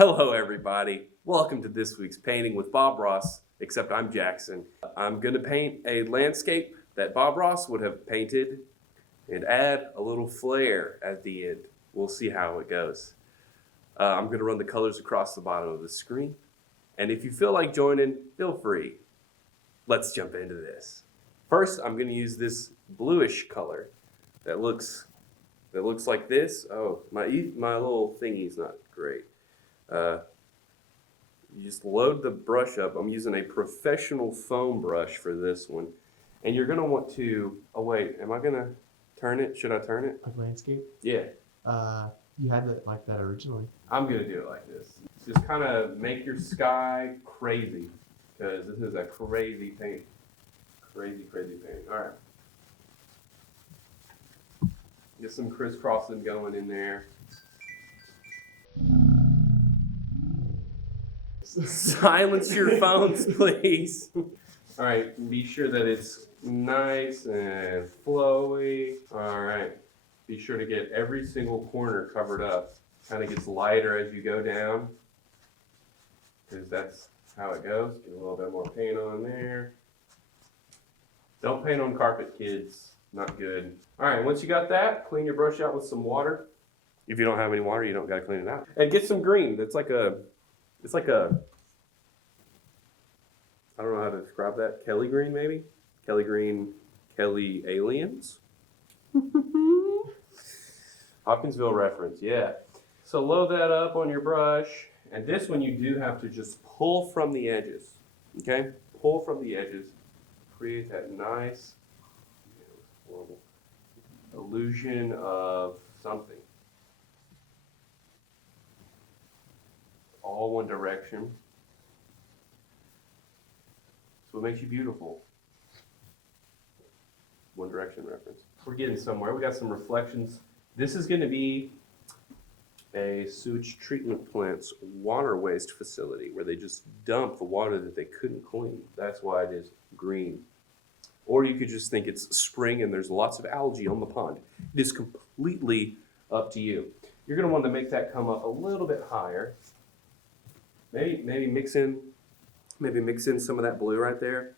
Hello everybody, welcome to this week's painting with Bob Ross, except I'm Jackson. I'm going to paint a landscape that Bob Ross would have painted and add a little flair at the end. We'll see how it goes. I'm going to run the colors across the bottom of the screen, and if you feel like joining, feel free. Let's jump into this. First, I'm going to use this bluish color that looks like this. Oh, my little thingy's not great. You just load the brush up. I'm using a professional foam brush for this one. And you're going to want to, oh wait, am I going to turn it? Should I turn it? Like landscape? Yeah. You had it like that originally. I'm going to do it like this. Just kind of make your sky crazy, because this is a crazy paint. Crazy paint. All right. Get some crisscrossing going in there. Silence your phones, please. All right, be sure that it's nice and flowy. All right, be sure to get every single corner covered up. Kind of gets lighter as you go down, because that's how it goes. Get a little bit more paint on there. Don't paint on carpet, kids. Not good. All right, once you got that, clean your brush out with some water. If you don't have any water, you don't gotta clean it out. And get some green. It's like a, I don't know how to describe that. Kelly green, maybe? Kelly green, Kelly aliens? Hopkinsville reference, yeah. So load that up on your brush. And this one you do have to just pull from the edges, okay? Pull from the edges. Create that nice illusion of something. All one direction. So what makes you beautiful? One Direction reference. We're getting somewhere. We got some reflections. This is going to be a sewage treatment plant's water waste facility where they just dump the water that they couldn't clean. That's why it is green. Or you could just think it's spring and there's lots of algae on the pond. It is completely up to you. You're going to want to make that come up a little bit higher. Maybe mix in some of that blue right there.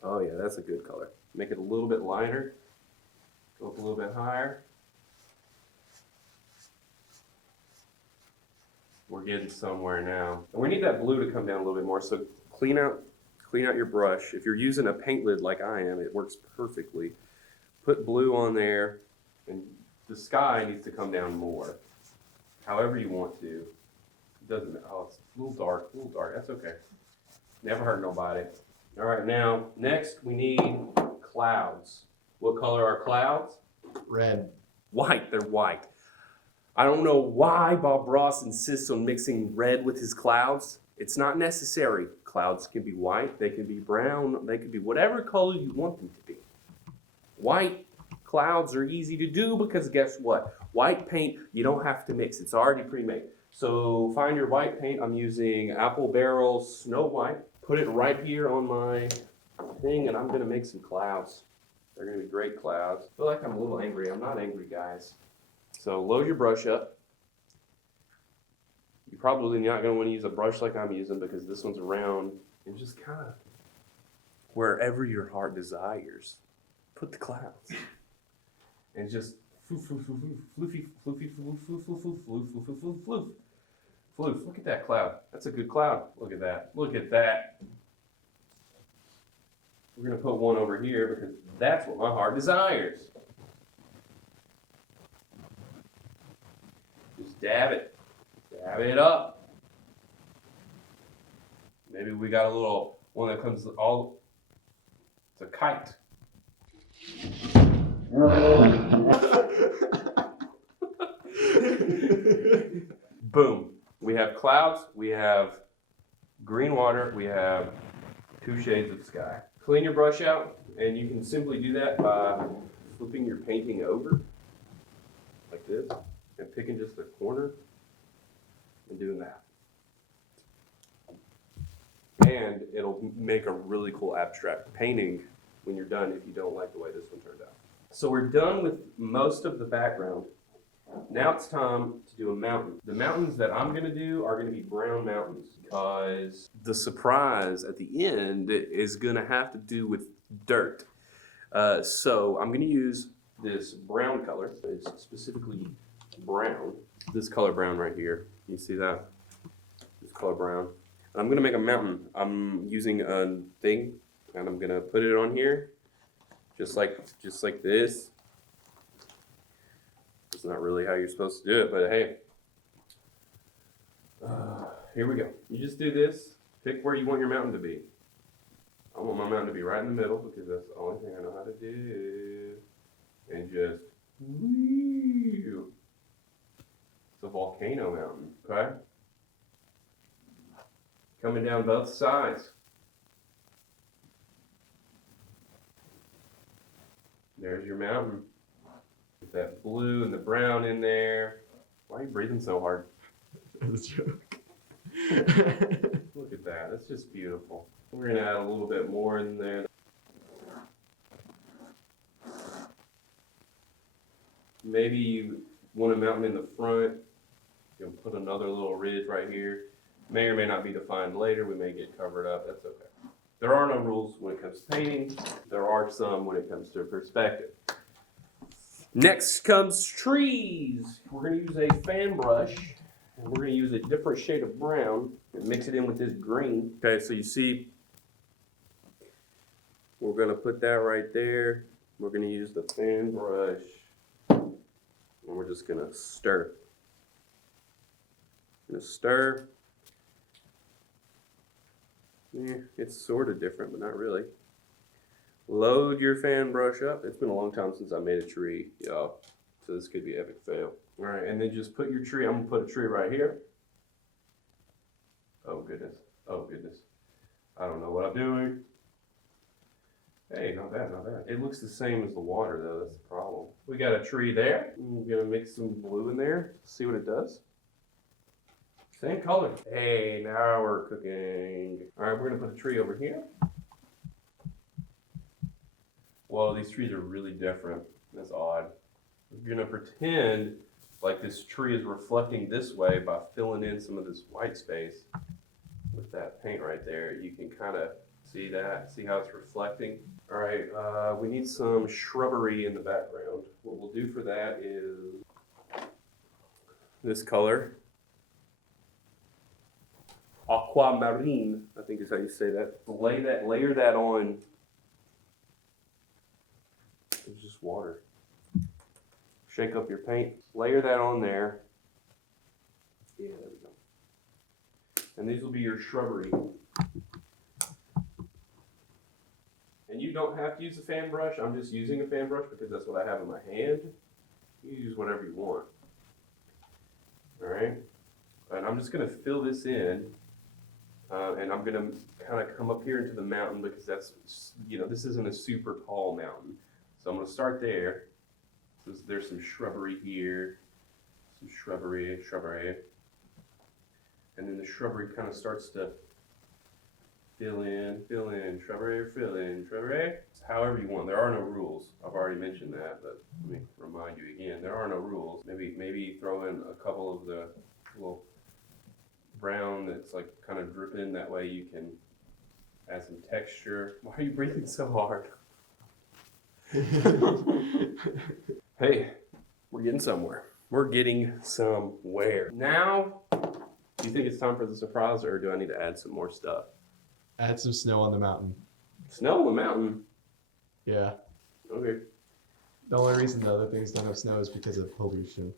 Oh yeah, that's a good color. Make it a little bit lighter. Go up a little bit higher. We're getting somewhere now. And we need that blue to come down a little bit more. So clean out your brush. If you're using a paint lid like I am, it works perfectly. Put blue on there, and the sky needs to come down more. However you want to. It doesn't, oh, it's a little dark, that's okay. Never hurt nobody. All right, now, next we need clouds. What color are clouds? Red. White, they're white. I don't know why Bob Ross insists on mixing red with his clouds. It's not necessary. Clouds can be white, they can be brown, they can be whatever color you want them to be. White clouds are easy to do because guess what? White paint, you don't have to mix. It's already pre-made. So find your white paint. I'm using Apple Barrel Snow White. Put it right here on my thing, and I'm gonna make some clouds. They're gonna be great clouds. I feel like I'm a little angry. I'm not angry, guys. So load your brush up. You're probably not gonna wanna use a brush like I'm using because this one's round, and just kind of wherever your heart desires, put the clouds. And just floofy, floofy, floof, floof, floof, floof, floof, floof, floof, floof. Floof, look at that cloud. That's a good cloud. Look at that. Look at that. We're going to put one over here because that's what my heart desires. Just dab it. Dab it up. Maybe we got a little one that comes all, it's a kite. Boom. We have clouds, we have green water, we have 2 shades of sky. Clean your brush out, and you can simply do that by flipping your painting over like this and picking just the corner and doing that. And it'll make a really cool abstract painting when you're done if you don't like the way this one turned out. So we're done with most of the background. Now it's time to do a mountain. The mountains that I'm gonna do are gonna be brown mountains because the surprise at the end is gonna have to do with dirt. So I'm gonna use this brown color. It's specifically brown. This color brown right here. You see that? This color brown. And I'm gonna make a mountain. I'm using a thing, and I'm gonna put it on here, just like this. It's not really how you're supposed to do it, but hey. Here we go. You just do this. Pick where you want your mountain to be. I want my mountain to be right in the middle because that's the only thing I know how to do. And just whee. It's a volcano mountain, okay? Coming down both sides. There's your mountain. With that blue and the brown in there. Why are you breathing so hard? That's a joke. Look at that. That's just beautiful. We're going to add a little bit more in there. Maybe you want a mountain in the front. You'll put another little ridge right here. May or may not be defined later. We may get covered up. That's okay. There are no rules when it comes to painting. There are some when it comes to perspective. Next comes trees. We're going to use a fan brush. And we're going to use a different shade of brown and mix it in with this green. Okay, so you see, we're going to put that right there. We're going to use the fan brush. And we're just going to stir. Going to stir. Yeah, it's sort of different, but not really. Load your fan brush up. It's been a long time since I made a tree, y'all. So this could be an epic fail. All right, and then just put your tree. I'm gonna put a tree right here. Oh goodness. Oh goodness. I don't know what I'm doing. Hey, not bad, not bad. It looks the same as the water though, that's the problem. We got a tree there. We're gonna mix some blue in there, see what it does. Same color. Hey, now we're cooking. All right, we're gonna put a tree over here. Well, these trees are really different. That's odd. We're gonna pretend like this tree is reflecting this way by filling in some of this white space with that paint right there. You can kind of see that, see how it's reflecting. All right, we need some shrubbery in the background. What we'll do for that is this color. Aquamarine, I think is how you say that. Layer that on. It's just water. Shake up your paint, layer that on there. Yeah, there we go. And these will be your shrubbery. And you don't have to use a fan brush. I'm just using a fan brush because that's what I have in my hand. You use whatever you want. All right. And I'm just gonna fill this in. And I'm gonna kind of come up here into the mountain because that's, this isn't a super tall mountain. So I'm gonna start there. So there's some shrubbery here, some shrubbery. And then the shrubbery kind of starts to fill in, shrubbery. It's however you want. There are no rules. I've already mentioned that, but let me remind you again. There are no rules. Maybe throw in a couple of the little brown that's like kind of dripping. That way you can add some texture. Why are you breathing so hard? Hey, we're getting somewhere. We're getting somewhere. Now, do you think it's time for the surprise, or do I need to add some more stuff? Add some snow on the mountain. Snow on the mountain? Yeah. Okay. The only reason the other things don't have snow is because of pollution.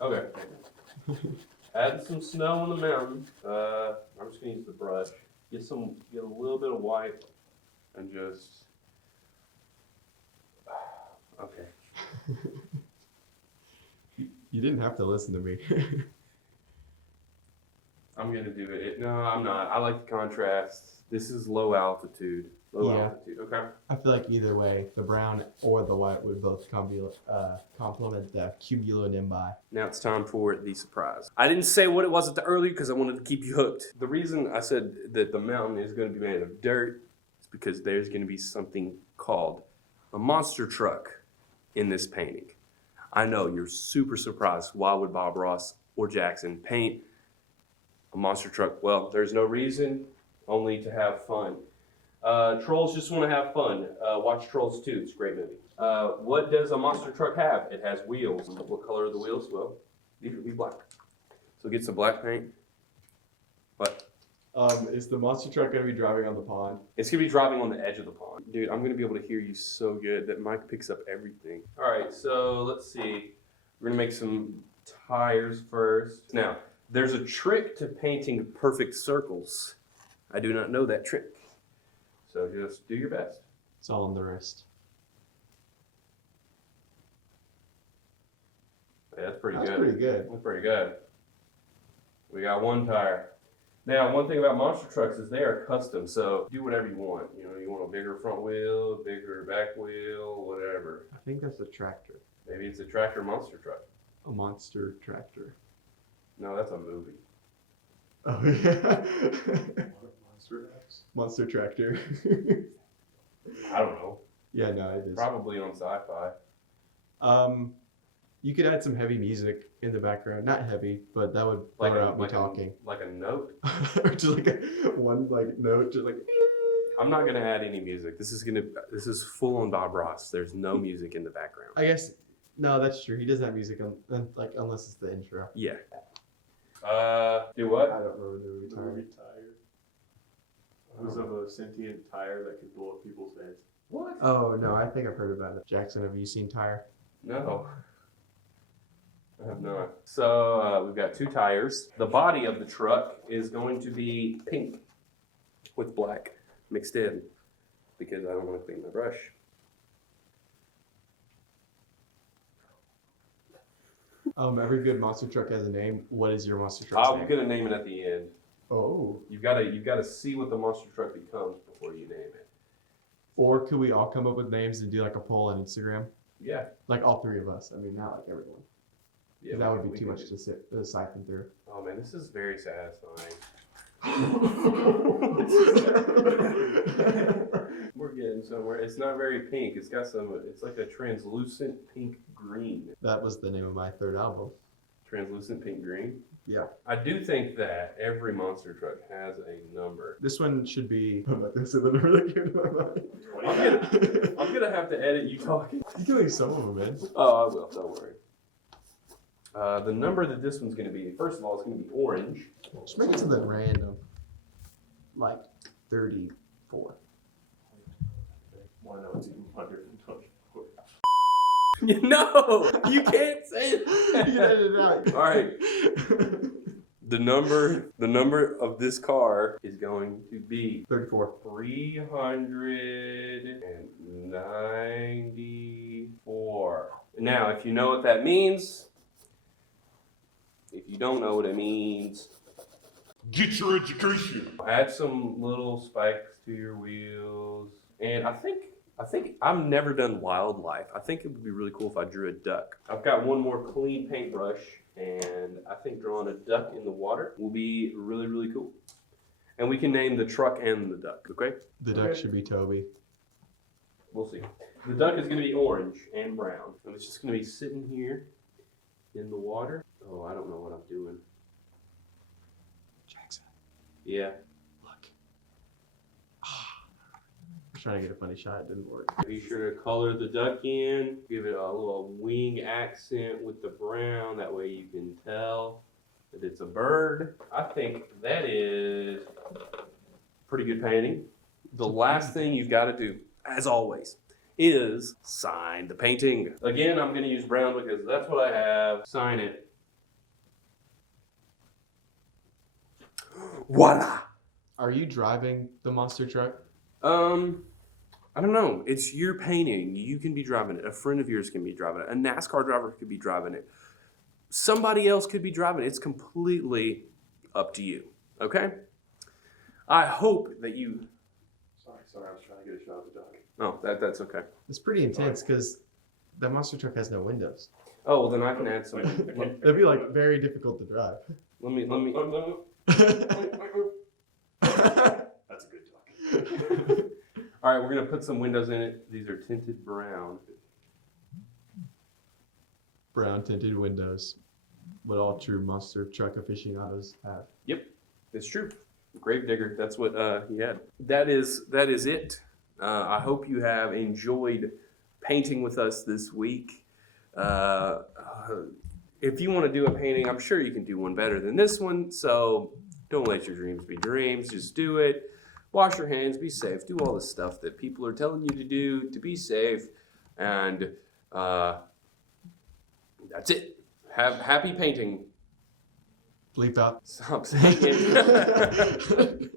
Okay. Add some snow on the mountain. I'm just gonna use the brush. Get a little bit of white, and just. Okay. You didn't have to listen to me. I'm gonna do it. No, I'm not. I like the contrast. This is low altitude. Low altitude. Okay. I feel like either way, the brown or the white would both complement the cumulonimbus. Now it's time for the surprise. I didn't say what it was at the earlier because I wanted to keep you hooked. The reason I said that the mountain is going to be made of dirt is because there's going to be something called a monster truck in this painting. I know you're super surprised. Why would Bob Ross or Jackson paint a monster truck? Well, there's no reason, only to have fun. Trolls just want to have fun. Watch Trolls 2. It's a great movie. What does a monster truck have? It has wheels. What color are the wheels? Well, these would be black. So get some black paint. What? Is the monster truck gonna be driving on the pond? It's gonna be driving on the edge of the pond. Dude, I'm gonna be able to hear you so good that Mike picks up everything. All right, so let's see. We're gonna make some tires first. Now, there's a trick to painting perfect circles. I do not know that trick. So just do your best. It's all on the wrist. Yeah, that's pretty That's good. pretty good. That's pretty good. We got one tire. Now, one thing about monster trucks is they are custom, so do whatever you want. You know, you want a bigger front wheel, bigger back wheel, whatever. I think that's a tractor. Maybe it's a tractor monster truck. A monster tractor. No, that's a movie. Oh yeah. Monster X? Monster tractor. I don't know. Yeah, no, it is. Probably on Sci-Fi. You could add some heavy music in the background. Not heavy, but that would blur out me talking. Like a note. Or just like one note, just like. I'm not gonna add any music. This is full on Bob Ross. There's no music in the background. I guess no, that's true. He doesn't have music unless it's the intro. Yeah. Do what? I don't remember the movie Movie tire. It was of a sentient tire that could blow up people's heads. What? Oh no, I think I've heard about it. Jackson, have you seen Tire? No. I have not. So we've got two tires. The body of the truck is going to be pink with black mixed in because I don't want to clean my brush. Every good monster truck has a name. What is your monster truck's I'm name? gonna name it at the end. Oh. You've gotta see what the monster truck becomes before you name it. Or could we all come up with names and do like a poll on Instagram? Yeah. Like all three of us. I mean, not like everyone. Yeah. That would we be too can much do- to siphon through. Oh man, this is very satisfying. We're getting somewhere. It's not very pink. It's got some. It's like a translucent pink green. That was the name of my third album. Translucent pink green. Yeah. I do think that every monster truck has a number. This one should be. How about this? The number that came to my mind. I'm gonna have to edit you talking. You're doing some of them, man. Oh, I will. Don't worry. The number that this one's gonna be. First of all, it's gonna be orange. Just make it something random. Like 34. Well, I know it's even under than 24. No, you can't say it. You edit it out. All right. The number of this car is going to be 34. 394. Now, if you know what that means, if you don't know what it means, Get your education! add some little spikes to your wheels. And I think I've never done wildlife. I think it would be really cool if I drew a duck. I've got one more clean paintbrush, and I think drawing a duck in the water will be really, really cool. And we can name the truck and the duck, okay? The duck should be Toby. We'll see. The duck is going to be orange and brown, and it's just going to be sitting here in the water. Oh, I don't know what I'm doing. Jackson, Yeah. look. I was trying to get a funny shot. It didn't work. Be sure to color the duck in. Give it a little wing accent with the brown. That way you can tell that it's a bird. I think that is pretty good painting. The last thing you've got to do, as always, is sign the painting. Again, I'm going to use brown because that's what I have. Sign it. Voila! Are you driving the monster truck? I don't know. It's your painting. You can be driving it. A friend of yours can be driving it. A NASCAR driver could be driving it. Somebody else could be driving it. It's completely up to you. Okay? I hope that you... Sorry, I was trying to get a shot of the duck. Oh, that's okay. It's pretty intense because that monster truck has no windows. Oh, well, then I can add some... It'd be like very difficult to drive. Let me... That's a good duck. All right, we're going to put some windows in it. These are tinted brown. brown tinted windows. What all true monster truck aficionados have. It's true. Gravedigger. That's what he had. That is it. I hope you have enjoyed painting with us this week. If you want to do a painting, I'm sure you can do one better than this one. So don't let your dreams be dreams. Just do it. Wash your hands. Be safe. Do all the stuff that people are telling you to do to be safe. And that's it. Have happy painting. Bleep out. Stop saying it.